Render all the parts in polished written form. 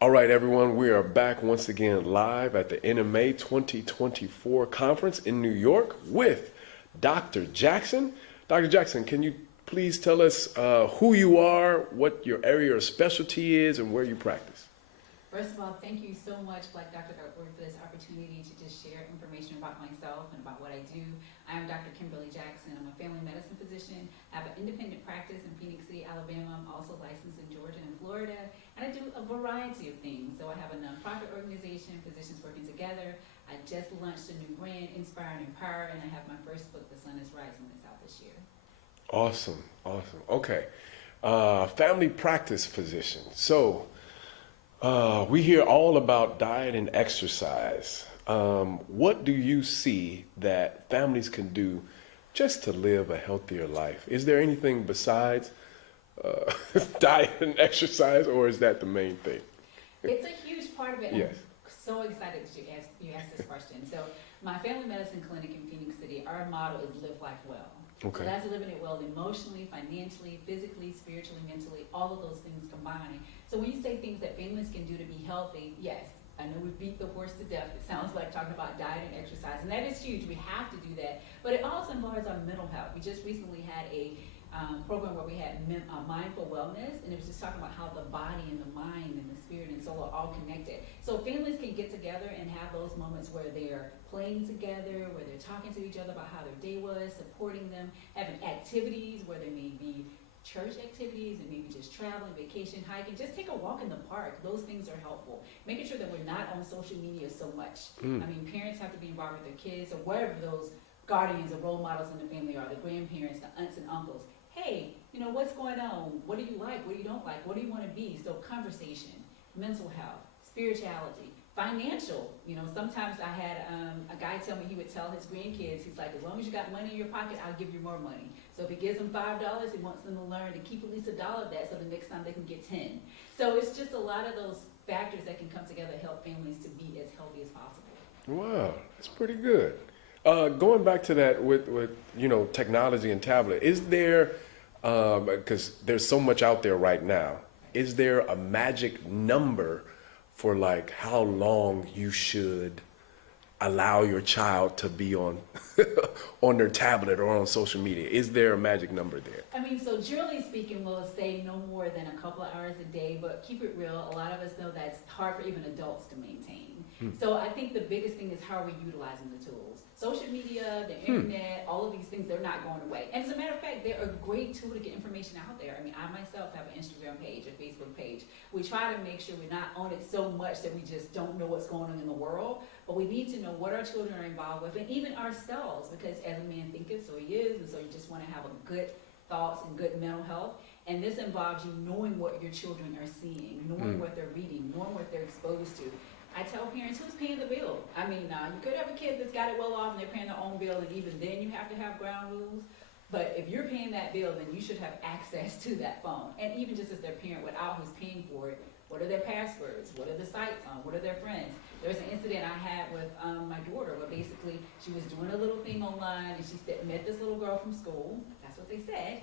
All right, everyone, we are back once again live at the NMA 2024 conference in New York with Dr. Jackson. Dr. Jackson, can you please tell us who you are, what your area of specialty is, and where you practice? First of all, thank you so much, Black Dr. Dartford, for this opportunity to just share information about myself and about what I do. I am Dr. Kimberly Jackson. I'm a family medicine physician. I have an independent practice in Phoenix City, Alabama. I'm also licensed in Georgia and Florida. And I do a variety of things. So I have a nonprofit organization, Physicians Working Together. I just launched a new brand, Inspire and Empower, and I have my first book, The Sun is Rising, that's out this year. Awesome, awesome. Okay. Family practice physician. So, we hear all about diet and exercise. What do you see that families can do just to live a healthier life? Is there anything besides diet and exercise, or is that the main thing? It's a huge part of it. Yes. I'm so excited that you asked this question. So my family medicine clinic in Phoenix City, our motto is live life well. Okay. So that's living it well emotionally, financially, physically, spiritually, mentally, all of those things combined. So when you say things that families can do to be healthy, yes, I know we beat the horse to death. It sounds like talking about diet and exercise, and that is huge. We have to do that. But it also involves our mental health. We just recently had a program where we had mindful wellness, and it was just talking about how the body and the mind and the spirit and soul are all connected. So families can get together and have those moments where they're playing together, where they're talking to each other about how their day was, supporting them, having activities where there may be church activities and maybe just traveling, vacation, hiking, just take a walk in the park. Those things are helpful. Making sure that we're not on social media so much. I mean, parents have to be involved with their kids or wherever those guardians or role models in the family are, the grandparents, the aunts and uncles. Hey, you know, what's going on? What do you like? What do you don't like? What do you want to be? So conversation, mental health, spirituality, financial. You know, sometimes I had a guy tell me he would tell his grandkids, he's like, as long as you got money in your pocket, I'll give you more money. So if he gives them $5, he wants them to learn to keep at least $1 of that so the next time they can get 10. So it's just a lot of those factors that can come together to help families to be as healthy as possible. Wow, that's pretty good. Going back to that with you know, technology and tablet, is there, because there's so much out there right now, is there a magic number for like how long you should allow your child to be on on their tablet or on social media? Is there a magic number there? I mean, so generally speaking, we'll say no more than a couple of hours a day, but keep it real. A lot of us know that's hard for even adults to maintain. So I think the biggest thing is how are we utilizing the tools? Social media, the internet, all of these things, they're not going away. And as a matter of fact, they're a great tool to get information out there. I mean, I myself have an Instagram page, a Facebook page. We try to make sure we're not on it so much that we just don't know what's going on in the world, but we need to know what our children are involved with, and even ourselves, because as a man thinketh, so he is, and so you just want to have a good thoughts and good mental health. And this involves you knowing what your children are seeing, knowing what they're reading, knowing what they're exposed to. I tell parents, who's paying the bill? I mean, you could have a kid that's got it well off and they're paying their own bill, and even then you have to have ground rules. But if you're paying that bill, then you should have access to that phone. And even just as their parent without who's paying for it, what are their passwords? What are the sites on? What are their friends? There's an incident I had with my daughter where basically she was doing a little thing online and she met this little girl from school. That's what they said.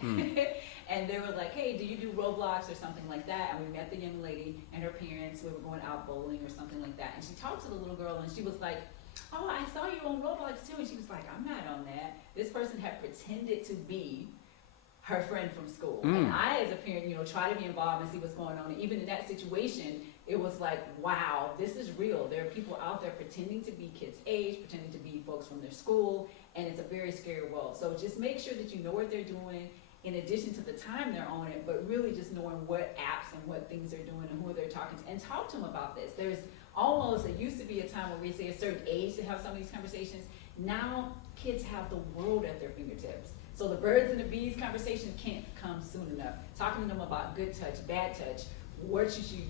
And they were like, hey, do you do Roblox or something like that? And we met the young lady and her parents. We were going out bowling or something like that. And she talked to the little girl and she was like, oh, I saw you on Roblox too. And she was like, I'm not on that. This person had pretended to be her friend from school. And I, as a parent, you know, try to be involved and see what's going on. And even in that situation, it was like, wow, this is real. There are people out there pretending to be kids' age, pretending to be folks from their school, and it's a very scary world. So just make sure that you know what they're doing, in addition to the time they're on it, but really just knowing what apps and what things they're doing and who they're talking to, and talk to them about this. There's almost, it used to be a time where we say a certain age to have some of these conversations. Now kids have the world at their fingertips. So the birds and the bees conversation can't come soon enough. Talking to them about good touch, bad touch, what should you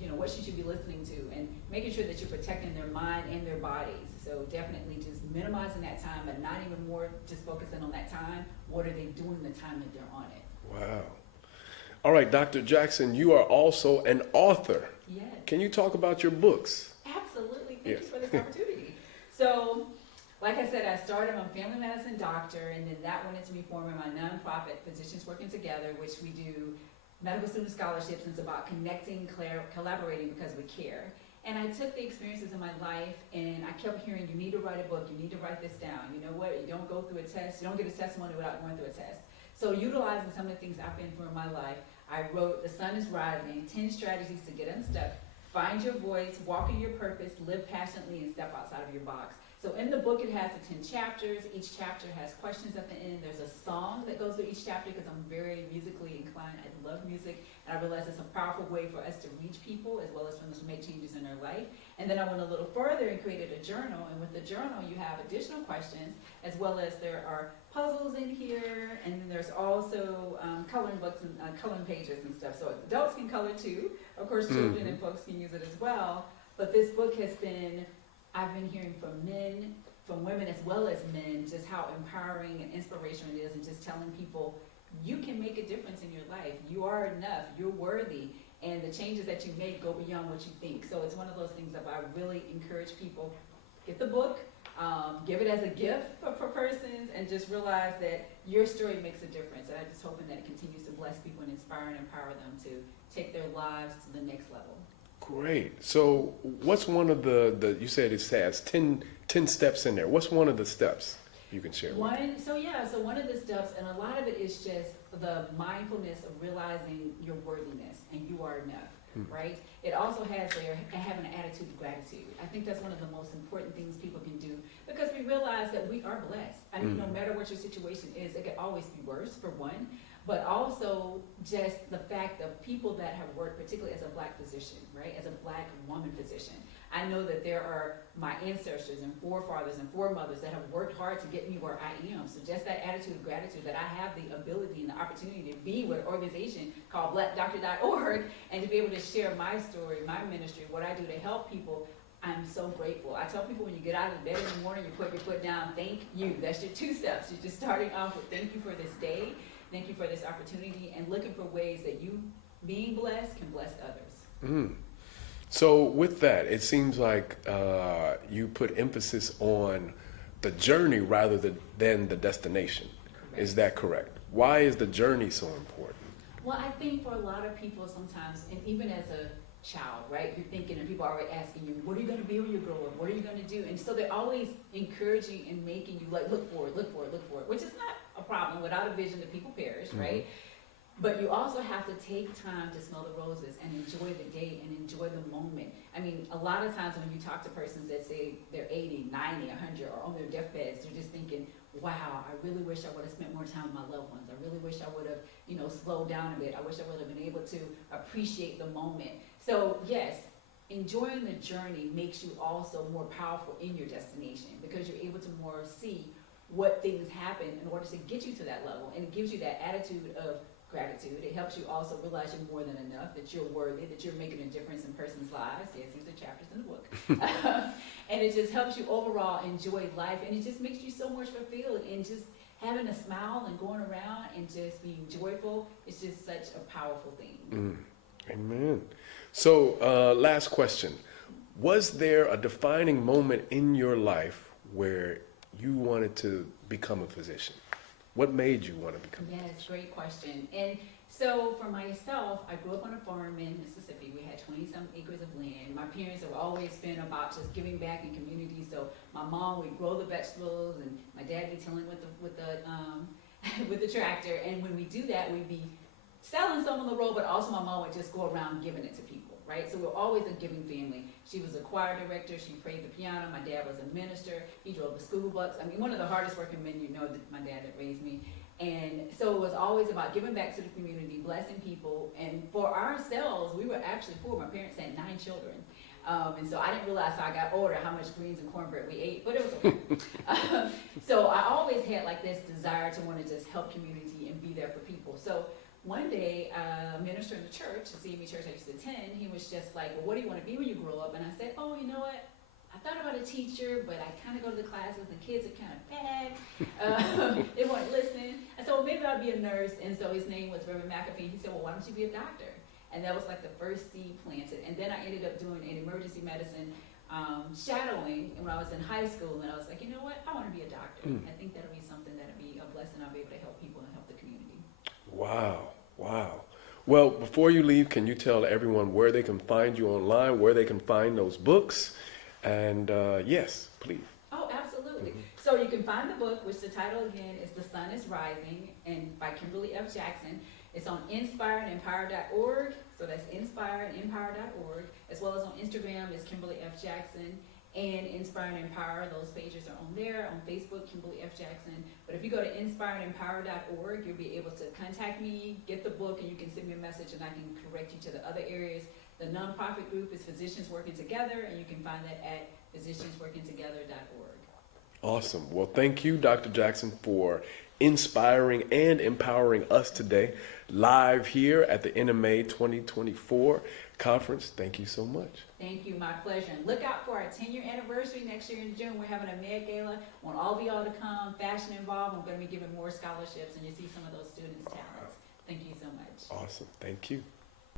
be listening to, and making sure that you're protecting their mind and their bodies. So definitely just minimizing that time, but not even more just focusing on that time. What are they doing the time that they're on it? Wow. All right, Dr. Jackson, you are also an author. Yes. Can you talk about your books? Absolutely. Thank Yes. you for this opportunity. So, like I said, I started, I'm a family medicine doctor, and then that went into me forming my nonprofit, Physicians Working Together, which we do medical student scholarships, and it's about connecting, collaborating because we care. And I took the experiences in my life and I kept hearing, you need to write a book, you need to write this down. You know what, you don't go through a test, you don't get a testimony without going through a test. So utilizing some of the things I've been through in my life, I wrote The Sun is Rising, 10 Strategies to Get Unstuck, Find Your Voice, Walk in Your Purpose, Live Passionately, and Step Outside of Your Box. So in the book, it has the 10 chapters. Each chapter has questions at the end. There's a song that goes with each chapter because I'm very musically inclined. I love music, and I realize it's a powerful way for us to reach people as well as for them to make changes in their life. And then I went a little further and created a journal. And with the journal, you have additional questions, as well as there are puzzles in here, and then there's also coloring books and coloring pages and stuff. So adults can color too. Of course, children and folks can use it as well. But this book has been, I've been hearing from men, from women as well as men, just how empowering and inspirational it is, and just telling people, you can make a difference in your life. You are enough. You're worthy. And the changes that you make go beyond what you think. So it's one of those things that I really encourage people, get the book, give it as a gift for persons, and just realize that your story makes a difference. And I'm just hoping that it continues to bless people and inspire and empower them to take their lives to the next level. Great. So what's one of the you said it has 10 steps in there. What's one of the steps you can share with me? So one of the steps, and a lot of it is just the mindfulness of realizing your worthiness and you are enough, right? It also has there having an attitude of gratitude. I think that's one of the most important things people can do, because we realize that we are blessed. I mean, no matter what your situation is, it could always be worse, for one. But also just the fact of people that have worked, particularly as a Black physician, right? As a Black woman physician. I know that there are my ancestors and forefathers and foremothers that have worked hard to get me where I am. So just that attitude of gratitude that I have the ability and the opportunity to be with an organization called blackdoctor.org and to be able to share my story, my ministry, what I do to help people. I'm so grateful. I tell people, when you get out of bed in the morning, you put your foot down, thank you. That's your 2 steps. You're just starting off with thank you for this day. Thank you for this opportunity, and looking for ways that you, being blessed, can bless others. So with that, it seems like you put emphasis on the journey rather than the destination. Correct. Is that correct? Why is the journey so important? Well, I think for a lot of people sometimes, and even as a child, right, you're thinking, and people are already asking you, what are you going to be when you grow up? What are you going to do? And so they're always encouraging and making you like, look forward, look forward, look forward, which is not a problem. Without a vision, the people perish, right? But you also have to take time to smell the roses and enjoy the day and enjoy the moment. I mean, a lot of times when you talk to persons that say they're 80, 90, 100, or on their deathbeds, they're just thinking, wow, I really wish I would have spent more time with my loved ones. I really wish I would have, slowed down a bit. I wish I would have been able to appreciate the moment. So yes, enjoying the journey makes you also more powerful in your destination, because you're able to more see what things happen in order to get you to that level. And it gives you that attitude of gratitude. It helps you also realize you're more than enough, that you're worthy, that you're making a difference in person's lives. Yes, these are chapters in the book. And it just helps you overall enjoy life, and it just makes you so much fulfilled, and just having a smile and going around and just being joyful is just such a powerful thing. Amen. So last question. Was there a defining moment in your life where you wanted to become a physician? What made you want to become a physician? Yes, great question. And so for myself, I grew up on a farm in Mississippi. We had 20-some acres of land. My parents have always been about just giving back in community. So my mom would grow the vegetables, and my dad would be tilling with the with the tractor. And when we do that, we'd be selling some on the road, but also my mom would just go around giving it to people, right? So we're always a giving family. She was a choir director. She played the piano. My dad was a minister. He drove the school bus. I mean, one of the hardest working men, my dad that raised me. And so it was always about giving back to the community, blessing people. And for ourselves, we were actually poor. My parents had 9 children. And so I didn't realize till I got older how much greens and cornbread we ate, but it was okay. So I always had like this desire to want to just help community and be there for people. So one day, a minister in the church, the CME church I used to attend, he was just like, well, what do you want to be when you grow up? And I said, oh, you know what? I thought about a teacher, but I kind of go to the classes, and kids are kind of bad. They weren't listening. And so maybe I'd be a nurse. And so his name was Reverend McAfee. He said, well, why don't you be a doctor? And that was like the first seed planted. And then I ended up doing an emergency medicine shadowing when I was in high school. And I was like, you know what? I want to be a doctor. I think that'll be something that'll be a blessing. I'll be able to help people and help the community. Wow. Well, before you leave, can you tell everyone where they can find you online, where they can find those books? And yes, please. Oh, absolutely. So you can find the book, which the title again is The Sun is Rising, and by Kimberly F. Jackson. It's on inspiredempower.org. So that's inspiredempower.org, as well as on Instagram is Kimberly F. Jackson and Inspire and Empower. Those pages are on there. On Facebook, Kimberly F. Jackson. But if you go to inspiredempower.org, you'll be able to contact me, get the book, and you can send me a message, and I can correct you to the other areas. The nonprofit group is Physicians Working Together, and you can find that at physiciansworkingtogether.org. Awesome. Well, thank you, Dr. Jackson, for inspiring and empowering us today live here at the NMA 2024 conference. Thank you so much. Thank you, my pleasure. And look out for our 10-year anniversary next year in June. We're having a Med Gala. Want all be all to come, fashion involved. We're going to be giving more scholarships, and you see some of those students' talents. Thank you so much. Awesome. Thank you.